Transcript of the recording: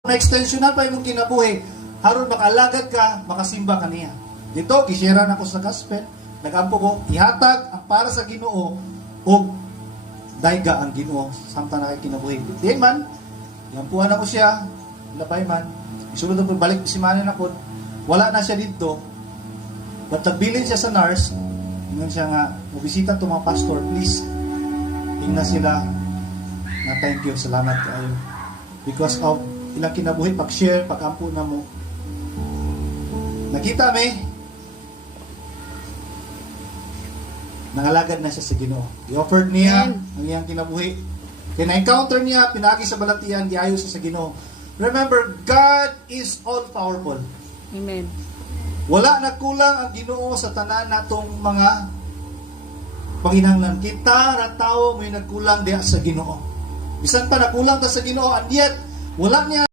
Na-extensionan pa imong kinabuhi aron makalagad ka, makasimba kaniya. Dito gishare nako sa gospel, nagampo ko ihatag ang para sa Ginoo og dayga ang Ginoo samtang na kinabuhi. Di man lampuan ako siya, labay man. Isulod ko balik si Manny na pod. Wala na siya dito. But nagbilin siya sa nurse, ingon siya nga, mabisita to mga pastor, please. Tingnan sila na thank you, salamat kayo. Because of ilang kinabuhi, pag-share, pag-ampo na mo. Nakita may nangalagad na siya sa Ginoo. I-offered niya ang iyang kinabuhi. Kaya na-encounter niya, pinagi sa balatian, diayo siya sa Ginoo. Remember, God is all-powerful. Amen. Wala nagkulang ang Ginoo sa tanan natong mga panginahanglan. Kita ra tawo may nagkulang diha sa Ginoo. Bisan pa nakulang ta sa Ginoo, and yet wala niya